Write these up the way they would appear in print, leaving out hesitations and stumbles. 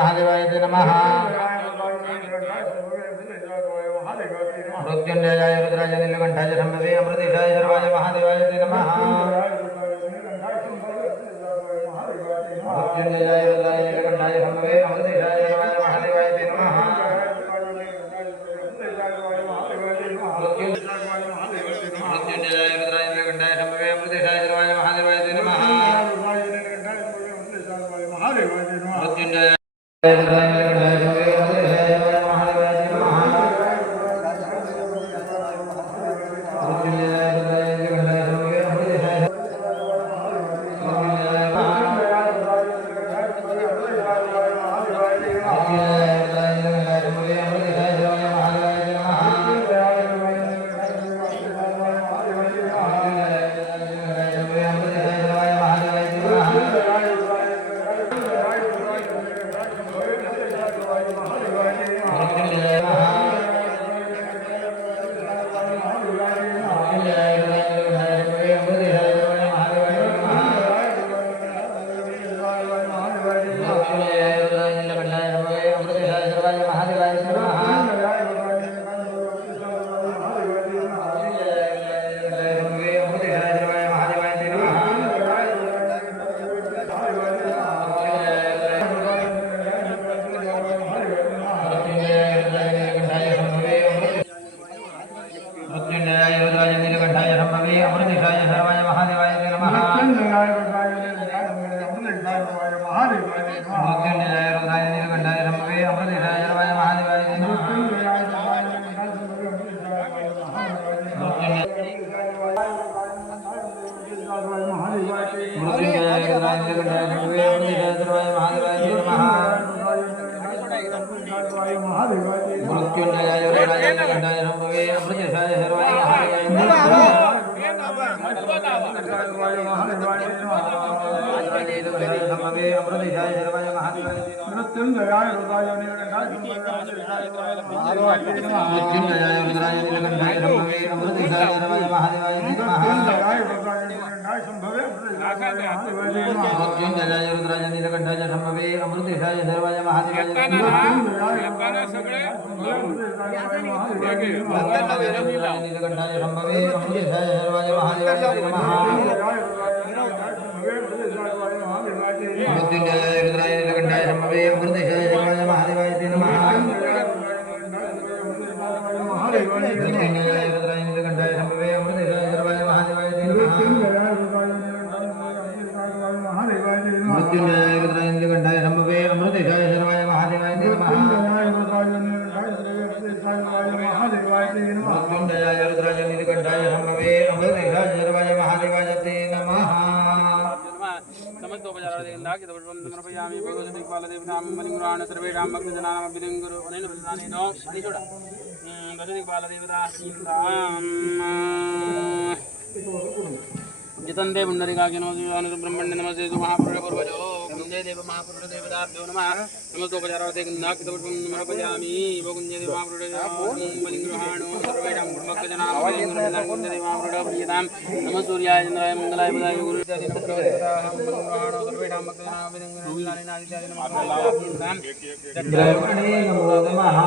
महादेवाय नमः। मृत्युंजयाय रुद्राय नीलकंठाय शंभवे अमृतेशाय सर्वाय महादेवाय नमः। मृत्युंजयाय रुद्राय नीलकंठाय शंभवे अमृतेशाय सर्वाय महादेवाय नमः। मृत्युंजयाय रुद्राय नीलकंठाय शंभवे अमृतेशाय सर्वाय महादेवाय नमः। मृत्युंजय जितंदे पुंडरीकाक्षिणो ब्रह्मण्य नमस्ते महापुरुषपूर्वजो कुंजे देव महापुरुष देवताभ्यो नमः नमस्तोपचारार्थे गन्धाक्षितपुष्पं समर्पयामि कुंजे देव महापुरुषो सर्वेषां कुटुम्बजनां कुंजे देव महापुरुषः प्रियतां नमः सूर्याय चन्द्राय मङ्गलाय बुधाय गुरुदेवाय सर्वेषां ब्रह्मणे नमो नमः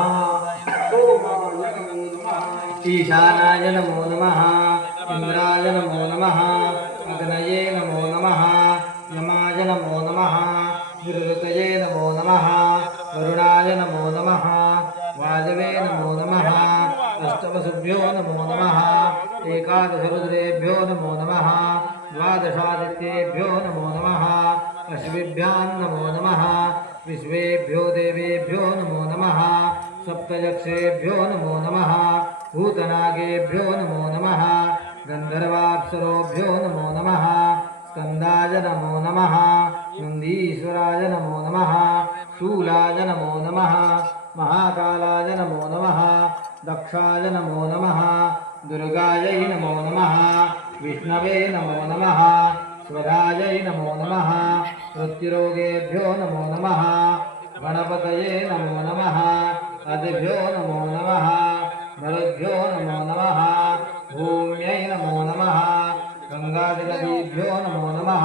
ईशानाय नमो नमः इंद्राय नमो नमः अग्नये नमो नमः यमाय नमो नमः निरुतये नमो नमः वरुणाय नमो नमः वायवे नमो नमः अष्टवसुभ्यो नमो नमः एकादशरुद्रेभ्यो नमो नमः द्वादशादित्येभ्यो नमो नमः अश्विभ्यां नमो नमः विश्वेभ्यो देवेभ्यो नमो नमः सप्तयक्षेभ्यो नमो नमः भूतनागेभ्यो नमो नमः गन्धर्वाप्सरोभ्यो नमो नमः स्कन्दाय नमो नमः नन्दीश्वराय नमो नमः शूलाय नमो नमः महाकालाय नमो नमः दक्षाय नमो नमः दुर्गायै नमो नमः विष्णवे नमो नमः स्वरायै नमो नमः मृत्युरोगेभ्यो नमो नमः गणपतये नमो नमः अदिभ्यो नमो नमः नरभ्यो नमो नमः भूम्यै नमो नमः गंगादिनदीभ्यो नमो नमः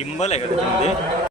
गिंबल आहे का त्याच्यामध्ये?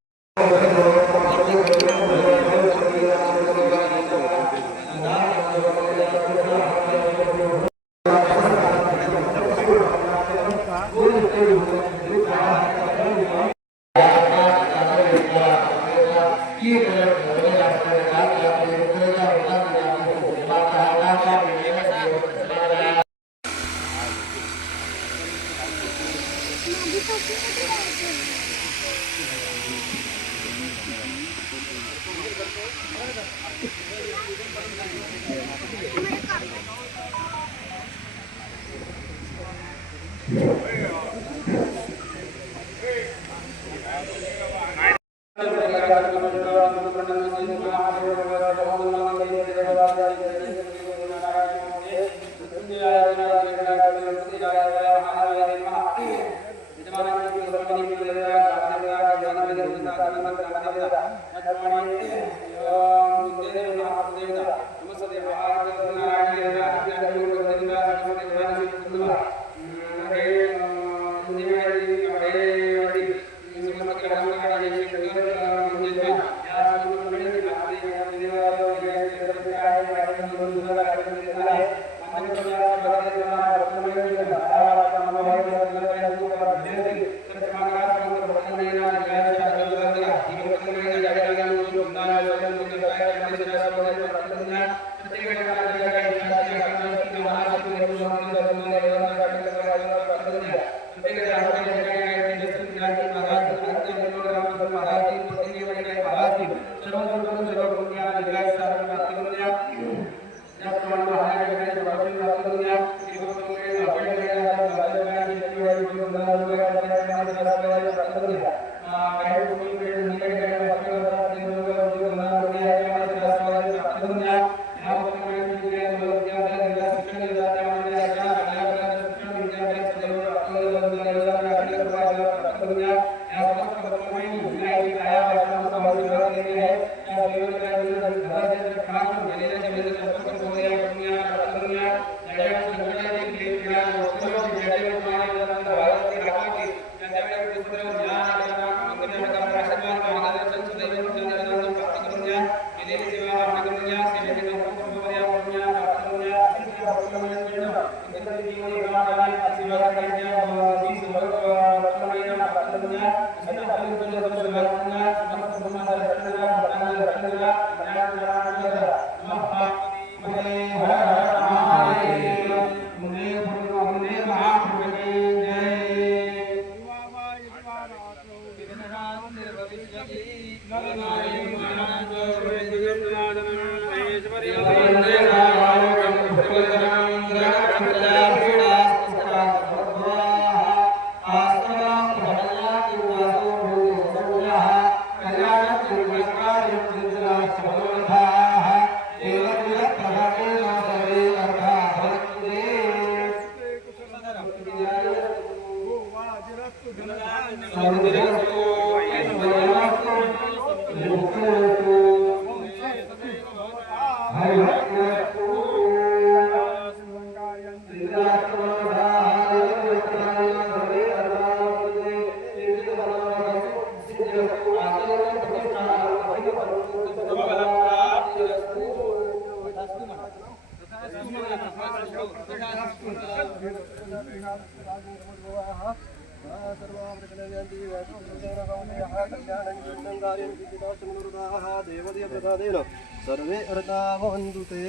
सर्वे अर्था भवन्तु ते।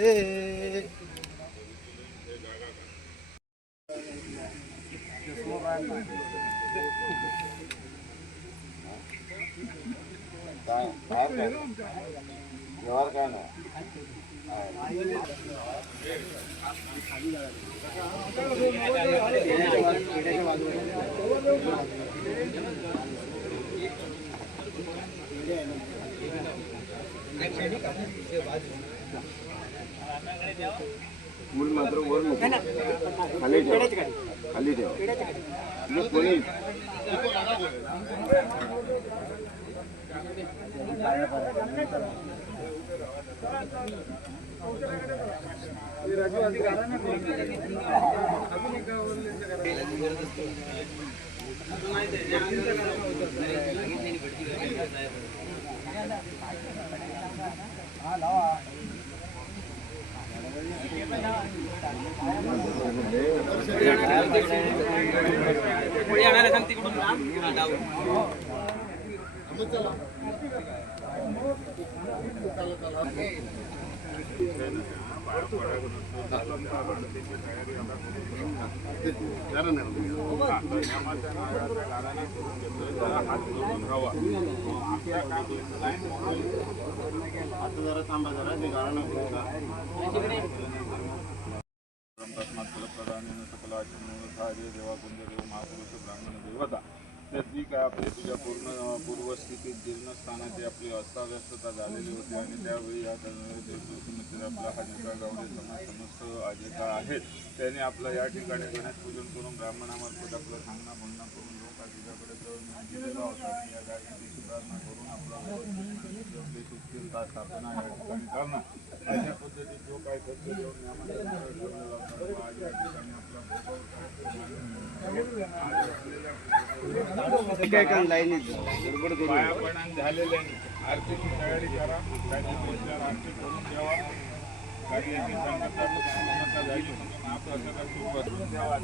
मूल मात्र वर नको खाली ठेव खाली ठेव कोणी पुढे आणायला सांग तिकडून लावू. आता जरा थांबा जरा ते गाणं नको का ती काय आपली तुझ्या पूर्वस्थितीत जीर्णस्थानाची आपली अस्ताव्यस्तता झालेली होती आणि त्यावेळी या देवदूतमित्र आपला हा जिका गावडे समस्त जे काय आहेत त्याने आपलं या ठिकाणी गणेश पूजन करून ब्राह्मणामार्फत आपलं सांगणं म्हणणं करून लोक तिच्याकडे दिलेला होता की या जागेची सुधारणा करून आपला सुस्थिरता स्थापना या ठिकाणी करणं अशा पद्धतीत जो काय खर्च देऊन या ठिकाणी आपला पायापणान झालेल्या आरतीची तयारी करा काही आरती करून द्यावा काही संकटात झाली म्हणून आपलं सगळं सुरू करून द्यावा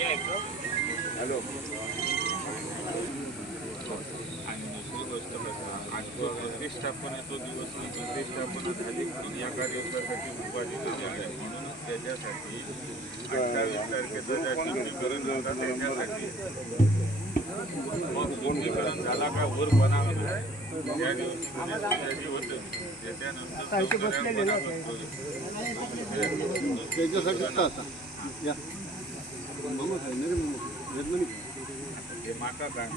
हॅलो आणि दुसरी गोष्ट प्रतिष्ठापन तो दिवस प्रतिष्ठापना झाली म्हणून या कार्यक्रमासाठी उपाधी दिली आहे म्हणूनच त्याच्यासाठी 28 तारखेचं ज्या शुद्धीकरण होतं त्याच्यासाठी मग शुद्धीकरण झाला का वर बनावं त्या दिवशी त्याची होतं त्याच्यानंतर त्याच्यासाठी हे माका काय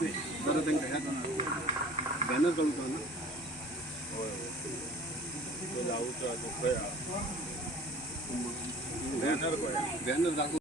बरं त्यांना बॅनर काढतो ना होय तो लावतो तो खया बॅनर बॅनर दाखव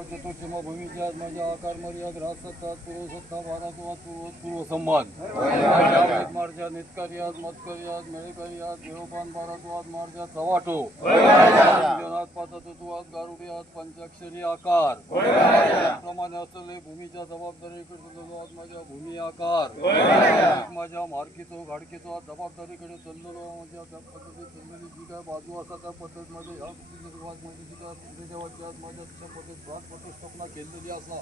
चतुर्थीमा भूमीच्या माझ्या आकार मर्याद राजसत्ता पूर्वसत्ता भारतवाद पूर्व सन्मान मार्जा नितकार्यात मतकर्यात मेळेकर्यात देवपान भारतवाद मार्जा चवाटो जनात पातत्वाद गारुड्यात पंचाक्षरी आकार प्रमाणे असलेले भूमीच्या जबाबदारीकडे माझ्या भूमी आकार माझ्या मार्कीचो घाडकीचो जबाबदारीकडे चाललेलो माझ्या त्या पद्धतीत चाललेली जी काय बाजू असा त्या पद्धतीमध्ये ह्या मध्ये जी काय देवाच्या माझ्या त्या पद्धत प्रतिष्ठापना केलेली असा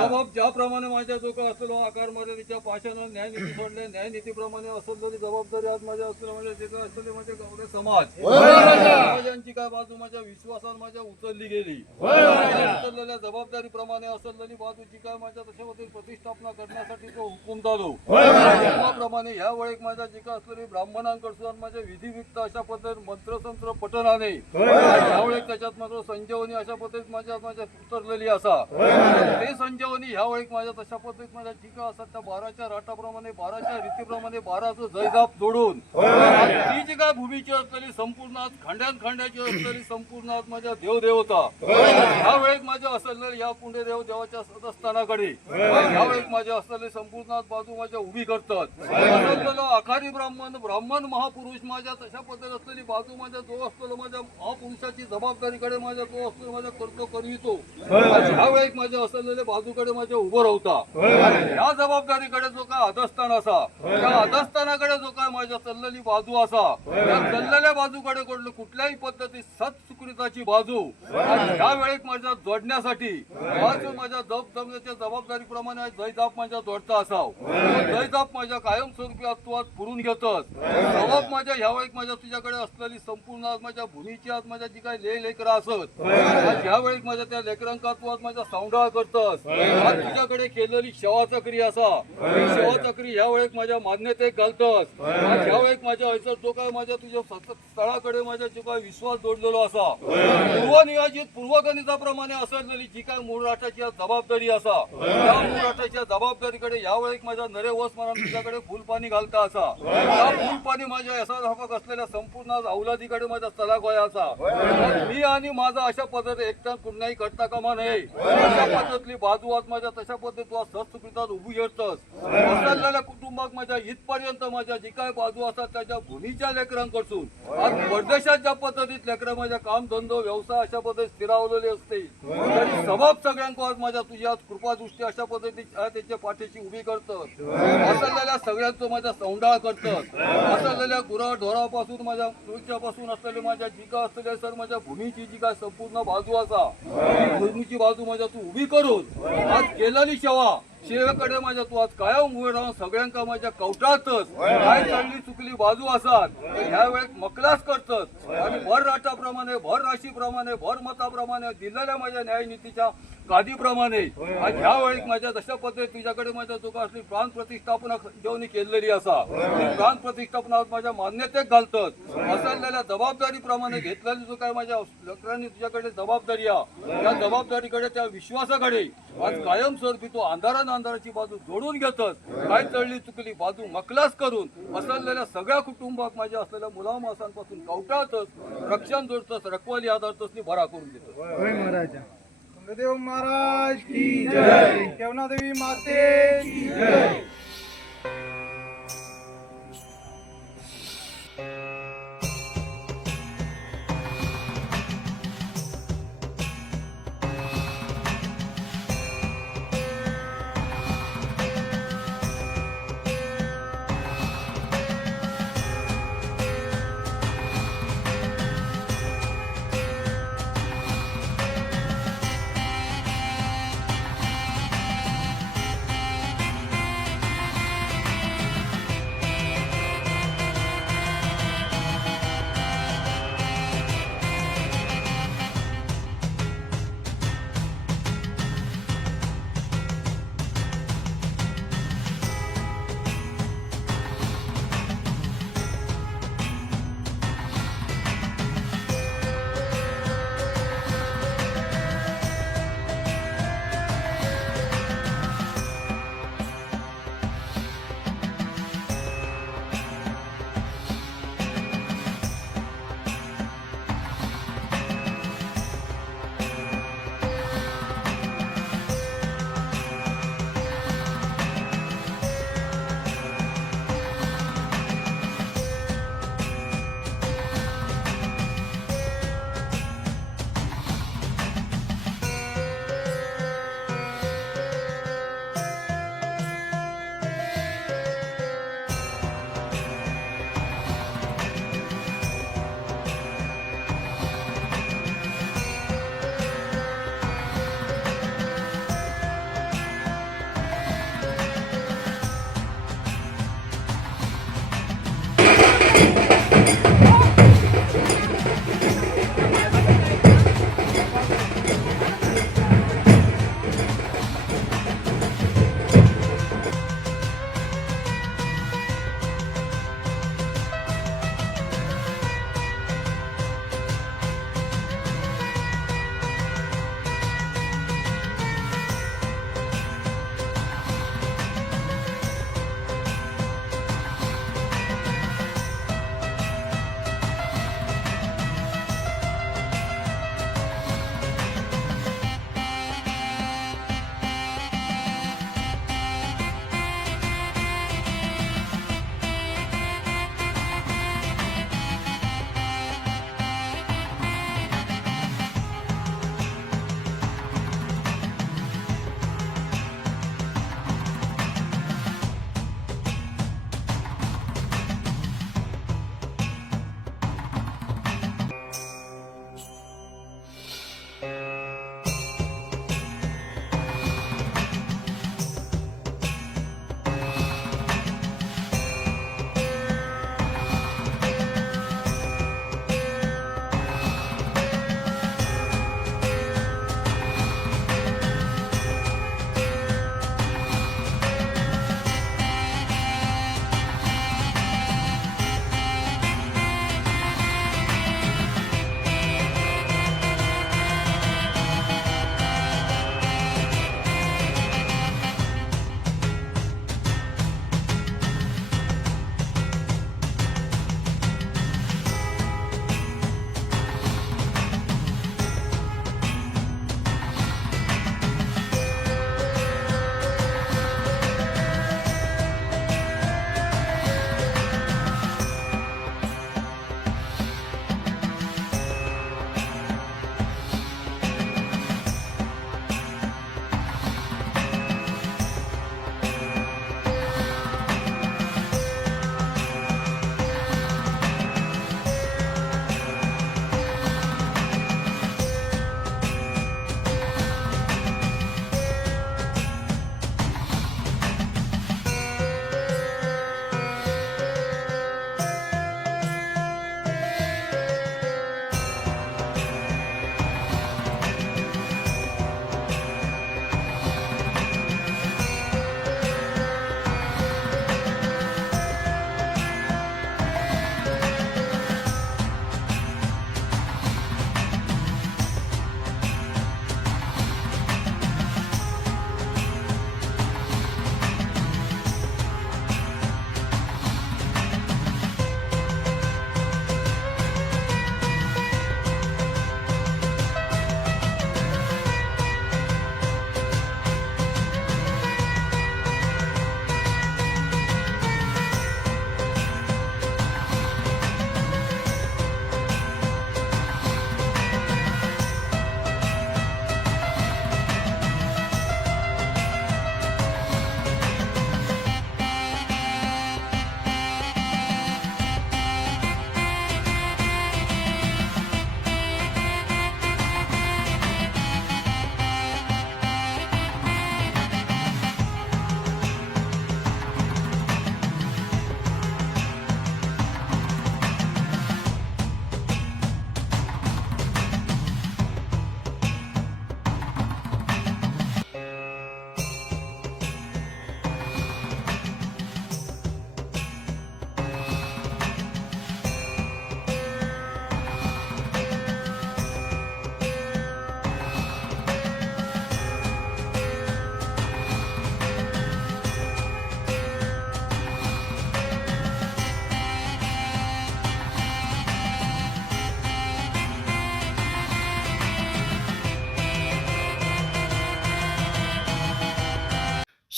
जबाब ज्याप्रमाणे माझ्या जो काय असलेलो आकार मर्यादेच्या पाशानं न्यायनीती सोडले न्यायनीतीप्रमाणे असलेली जबाबदारी आज माझ्या असलेलं म्हणजे जे काय असलेले माझे गावडे समाज समाजांची काय बाजू माझ्या विश्वासात माझ्या उचलली गेली उचललेल्या जबाबदारीप्रमाणे असलेली बाजू जी काय माझ्या तशामध्ये प्रतिष्ठापना करण्यासाठी जो हुकूम झालो त्याप्रमाणे ह्या वेळेक माझ्या जी काय असलेली ब्राह्मणांकडून माझ्या विधियुक्त अशा पद्धतीने मंत्रतंत्र पठणाने ह्यावेळेस त्याच्यात मात्र संजीवनी अशा पद्धतीत माझ्या उतरलेली असा ते संजीवनी ह्या वेळेस माझ्या तशा पद्धतीत माझ्या जी काय असतात त्या 12च्या राटाप्रमाणे 12च्या रीतीप्रमाणे 12चं जयजाप जोडून ती जी काय भूमीची असलेली संपूर्ण खंड्याची असलेली संपूर्ण माझ्या देवदेवता ह्या वेळेस माझ्या असलेल्या या पुंडे देवाच्या सदस्थानाकडे ह्या वेळेस माझ्या असलेले संपूर्ण बाजू माझ्या उभी करतात असलेलं आखारी ब्राह्मण महापुरुष माझ्या तशा पद्धतीत असलेली बाजू माझ्या जो असलेलं माझ्या महापुरुषाची जबाबदारीकडे माझ्या जो असलेला माझ्या करतो करवितो ह्या वेळेस माझ्या असलेल्या बाजूकडे माझ्या उभं राहता या जबाबदारीकडे जो काय अधस्थान असा त्या अधस्थानाकडे जो काय माझ्या चाललेली बाजू असा त्या चाललेल्या बाजूकडे कुठल्याही पद्धती सत्सुकृताची बाजू ह्या वेळेस माझ्या जोडण्यासाठी माझ्या जबाबदारीच्या जबाबदारीप्रमाणे जयजाप माझ्या जोडता असाव जयजाप माझ्या कायमस्वरूपी अस्तित्वात पुरून घेतच जबाब माझ्या ह्या वेळेस माझ्या तुझ्याकडे असलेली संपूर्ण माझ्या भूमीची आज माझ्या जी काही लेकरं असत ह्या वेळेस माझ्या त्या लेकरांका तू आज माझ्या सांभाळ करतस आज तुझ्याकडे केलेली सेवाचक्री असा सेवाचक्री ह्या वेळेस माझ्या मान्यतेक घालतस ह्या वेळेस माझ्या ऐसा जो काय माझ्या तुझ्या स्थळाकडे माझ्या जो काय विश्वास जोडलेलो असा पूर्वनियोजित पूर्वगणिताप्रमाणे असलेली जी काय मूळ राष्ट्राची जबाबदारी असा त्या मूळ राष्ट्राच्या जबाबदारीकडे ह्या वेळेस माझ्या नरेवस म्हणून तुझ्याकडे फुलपाणी घालता असा त्या फुलपाणी माझ्या यसा धापक असलेल्या संपूर्ण अवलादीकडे माझा तलाक व्हाय असा मी आणि माझा अशा पद्धतीने एकटा कुठल्याही करता कामा नये अशा पद्धतीतली बाजू आज माझ्या तशा पद्धतीत सत्सुकृतात उभी येतच असलेल्या कुटुंबात माझ्या इथपर्यंत माझ्या जी काय बाजू असतात त्याच्या भूमीच्या लेकरांकडून आज परदेशात ज्या पद्धतीत लेकरं माझ्या काम धंदो व्यवसाय अशा पद्धतीत स्थिरावलेले असते तरी सबाब सगळ्यांना आज माझ्या तुझ्या कृपादृष्टी अशा पद्धतीत त्याच्या पाठीशी उभी करतात असलेल्या सगळ्यांचं माझ्या संडाळ करतात असलेल्या गुराढोरापासून माझ्या पासून असलेले माझ्या जी काय असलेल्या सर माझ्या भूमीची जी काय संपूर्ण बाजू असा भूमीची बाजू माझ्या तू उभी करून आज केलेली सेवा शेवेकडे माझ्या तू आज कायम उभे राहून सगळ्यांका माझ्या कवटातच काय चालली चुकली बाजू असात ह्या वेळेस मकलास करतच आणि भर राष्ट्राप्रमाणे भर राशीप्रमाणे भर मताप्रमाणे दिलेल्या माझ्या न्यायनीतीच्या गादीप्रमाणे आज ह्या वेळेस माझ्या तशा पद्धतीने तुझ्याकडे माझ्या जो असली प्राण प्रतिष्ठापना जेवणी केलेली असा प्राण प्रतिष्ठापना माझ्या मान्यतेक घालतच असलेल्या जबाबदारीप्रमाणे घेतलेली जो काय माझ्या लेकरांनी तुझ्याकडे जबाबदारी आहे त्या जबाबदारीकडे त्या विश्वासाकडे आज कायमस्वरूपी तो अंधाराची बाजू जोडून घेतच काय चढली चुकली बाजू मकलास करून असलेल्या सगळ्या कुटुंबात माझ्या असलेल्या मुलामासांपासून कवटातच रक्षण जोडतच रखवाली आधारतच भरा करून देतो. देव महाराज की जय. केवना देवी माते की जय.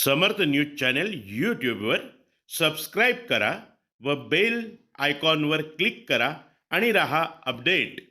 समर्थ न्यूज चॅनल यूट्यूबवर सबस्क्राईब करा व बेल आयकॉनवर क्लिक करा आणि रहा अपडेट.